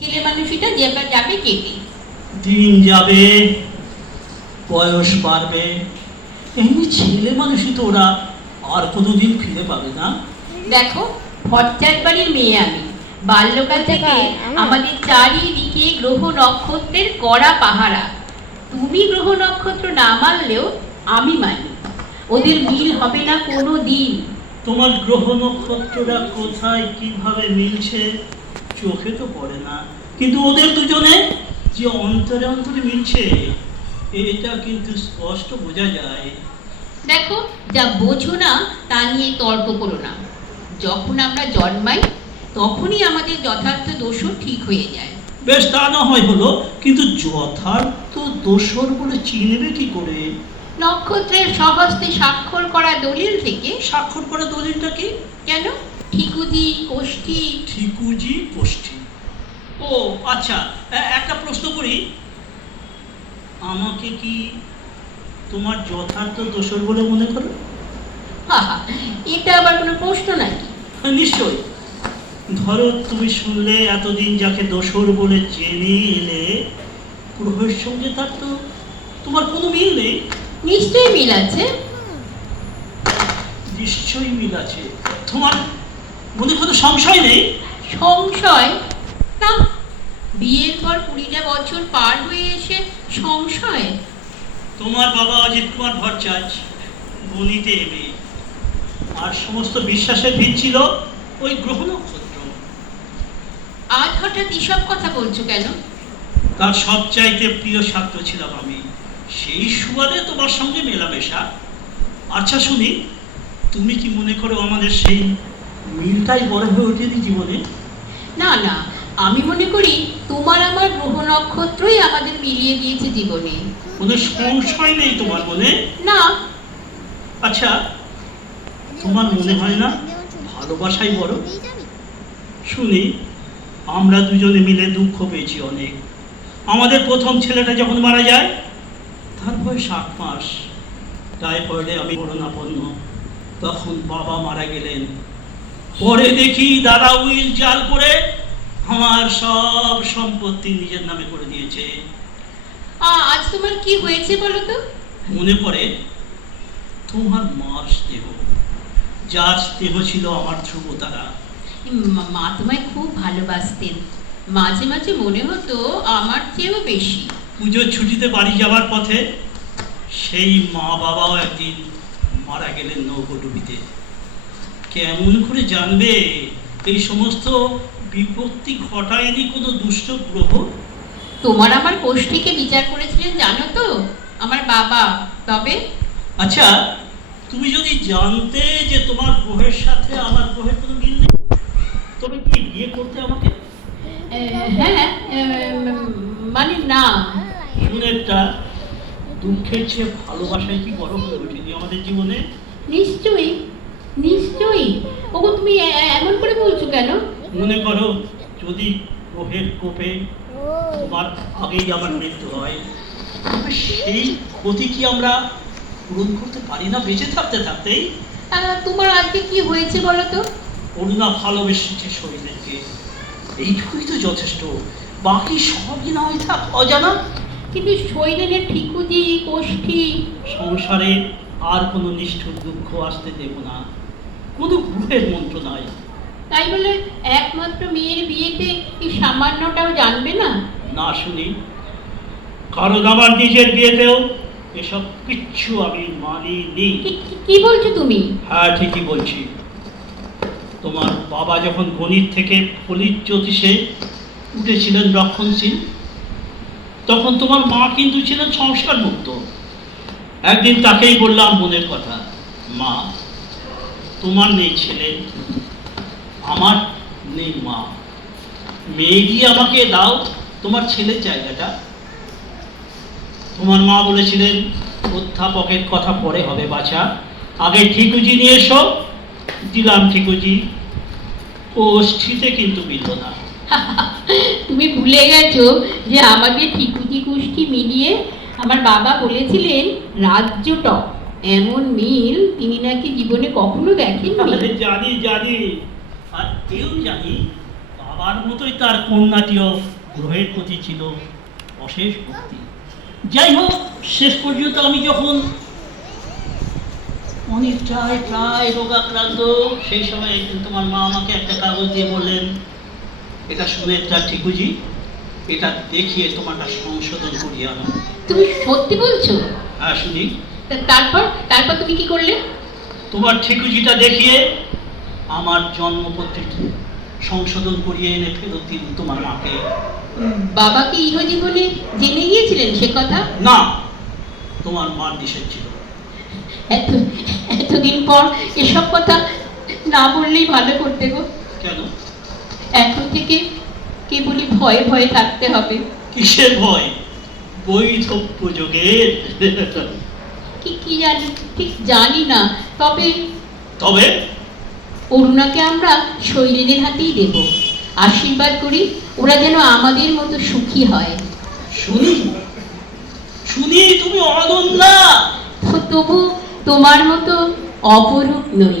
ছেলে মানুষটা যাবে কেটে, দিন যাবে, বয়স বাড়বে, এমনি ছেলে মানুষই তো ওরা আর কোনোদিন ফিরে পাবে না। দেখো ভট্টার বাড়ির মেয়ে আমি, বাল্যকাল থেকে আমাদের চারিদিকে গ্রহ নক্ষত্রের কড়া পাহারা। তুমি গ্রহ নক্ষত্র না মানলেও আমি মানি, ওদের মিল হবে না কোনো দিন। তোমার গ্রহ নক্ষত্ররা কোথায় কিভাবে মিলছে চোখে তো পড়ে না, কিন্তু ওদের দুজনে যে অন্তরে অন্তরে মিলছে এটা কিন্তু স্পষ্ট বোঝা যায়। দেখো, যা বোঝো না তা নিয়ে তর্ক করো না। যখন আমরা জন্মাই তখনই আমাদের যথার্থ দোষও ঠিক হয়ে যায়। বেশ, তা না হয় হলো, কিন্তু যথার্থ দোষর বলে চিনবে কি করে? নক্ষত্রের স্বহস্তে স্বাক্ষর করা দলিল থেকে। স্বাক্ষর করা দলিলটা কি? কেন, ঠিকুজি কোষ্ঠী। ঠিকুজি কোষ্ঠী? ও আচ্ছা, একটা প্রশ্ন করি, আমাকে কি তোমার যথার্থ দোষর বলে মনে করো? হাহা, এটা আবার কোনো প্রশ্ন নাকি? নিশ্চয়। ধরো তুমি শুনলে এতদিন যাকে দোষর বলে জেনে এলে, গ্রহের সঙ্গে তার তো তোমার কোনো মিল নেই। নিশ্চয়ই মিল আছে। নিশ্চয়ই মিল আছে। তোমার মনে কোনো সংশয় নেই? সংশয় না, বিয়ের পর 20টা বছর পার হয়ে এসে সংশয়? তোমার বাবা অজিত কুমার ভট্টাচার্য গণিতে এমএ, আর সমস্ত বিশ্বাসের ভিত ছিল ওই গ্রহ নক্ষত্র। আজ হঠাৎ এসব কথা বলছো কেন? তার সবচাইতে প্রিয় ছাত্র ছিলাম আমি, সেই সুবাদে তোমার সঙ্গে মেলামেশা। আচ্ছা শুনি, তুমি কি মনে করো আমাদের সেই মিলটাই বড় হয়ে ওঠেনি জীবনে? না না, আমি মনে করি তোমার আমার গ্রহ নক্ষত্রই আমাদের মিলিয়ে দিয়েছে জীবনে। কোনো সংশয় নেই তোমার মনে? না। আচ্ছা, তোমার মনে হয় না ভালোবাসাই বড়? শুনি, আমরা দুজনে মিলে দুঃখ পেয়েছি অনেক। আমাদের প্রথম ছেলেটা যখন মারা যায়, তার বয়স 8 মাস, টাইফয়েডে আমি মরণাপন্ন। তখন বাবা মারা গেলেন। পরে দেখি দাদা উইল জাল করে আমার সব সম্পত্তি নিজের নামে করে দিয়েছে। আজ তোমার কি হয়েছে বলো তো? মনে পড়ে তোমার মার স্নেহ, যার স্নেহ ছিল আমার ধ্রুবতারা। মা তোমায় খুব ভালোবাসতেন, মাঝে মাঝে মনে হতো আমার চেয়েও বেশি। পুজোর ছুটিতে বাড়ি যাওয়ার পথে সেই মা বাবাও একদিন মারা গেলেন নৌকোডুবিতে। কেমন করে জানবে এই সমস্ত বিপত্তি ঘটায়নি কোনো দুষ্ট গ্রহ? তোমার আমার কোষ্ঠীকে বিচার করেছিলেন জানো তো আমার বাবা। তবে আচ্ছা, তুমি যদি জানতে যে তোমার গ্রহের সাথে আমার গ্রহের কোনো মিল নেই, তবে কি বিয়ে করতে আমাকে? হ্যাঁ, মানে না। শুনেরটা দুঃখের চেয়ে ভালোবাসায় কি বড় হয়ে ওঠেনি আমাদের জীবনে? নিশ্চয়ই নিশ্চয়ই। ওগো তুমি এমন করে বলছো কেন? মনে করো যদি গ্রহের কোপে তোমার আগেই আমার মৃত্যু হয়, তবে সেই ক্ষতি কি আমরা পূরণ করতে পারি না বেঁচে থাকতে থাকতেই? তোমার আজকে কি হয়েছে বলো তো? অরুণা ভালোবেসেছে শরীরকে, এইটুকুই তো যথেষ্ট। বাকি সবই না হয় থাক অজানা। কিন্তু শৈলেনের ঠিকুজি কোষ্ঠী। সংসারে আর কোনো নিষ্ঠুর দুঃখ আসতে দেব না, কোনো গ্রহের মন্ত্র নয়। তাই বলে একমাত্র মেয়ের বিয়েতে এই সামান্যটাও জানবে না? না শুনি, কারণ আমার নিজের বিয়েতেও এসব কিচ্ছু আমি মানিনি। কি বলছো তুমি? হ্যাঁ, ঠিকই বলছি। তোমার বাবা যখন গণিত থেকে ফলিত জ্যোতিষে উঠেছিলেন রক্ষণশীল, তখন তোমার মা কিন্তু ছিলেন সংস্কার মুক্ত। একদিন তাকেই বললাম মনের কথা, মা, তোমার নেই ছেলে, আমার নেই মা, মেয়ে গিয়ে আমাকে দাও তোমার ছেলের জায়গাটা। তোমার মা বলেছিলেন, অধ্যাপকের কথা পরে হবে বাছা, আগে ঠিকুজি নিয়ে এসো। দিলাম ঠিকুজি, কোষ্ঠীতে কিন্তু মিলল না। তুমি ভুলে গেছো যে আমাদের ঠিকুজি কুষ্টি মিলিয়ে আমার বাবা বলেছিলেন রাজ্যটক। এমন মিল তিনি নাকি জীবনে কখনো দেখেননি। জানি জানি, আর কেউ জানি বাবা বাবার মতোই তার কন্যাটিও গ্রহের প্রতি ছিল অশেষ ভক্তি। যাই হোক, শেষ পর্যন্ত আমি যখন অনেকটাই প্রায় রোগাক্রান্ত, সেই সময় একদিন তোমার মা আমাকে একটা কাগজ দিয়ে বললেন, এটা শুনে তার ঠিকুজি, এটা দেখিয়ে তোমারটা সংশোধন করিয়ে আনো। তুমি সত্যি বলছো? হ্যাঁ শুনি। তারপর তারপর তুমি কি করলে? তোমার ঠিকুজিটা দেখিয়ে আমার জন্মপত্রিকা সংশোধন করিয়ে এনে ফেরত দিন তোমার মাকে। বাবা কি ইহজীবনে জেনে গিয়েছিলেন সে কথা? না, তোমার মার নিষেধ ছিল। এতদিন পর এসব কথা না বললেই ভালো করতে গো। কেন? এখন থেকে কেবলই ভয়ে ভয়ে থাকতে হবে। কিসের ভয়? বৈধব্য যোগের। কি কি জানি, ঠিক জানি না। তবে তবে অরুণাকে আমরা শৈলেনের হাতেই দেব। আশীর্বাদ করি ওরা যেন আমাদের মতো সুখী হয়। শুনি শুনি তুমি অনন্যা। তবু তোমার মতো অপরূপ নই।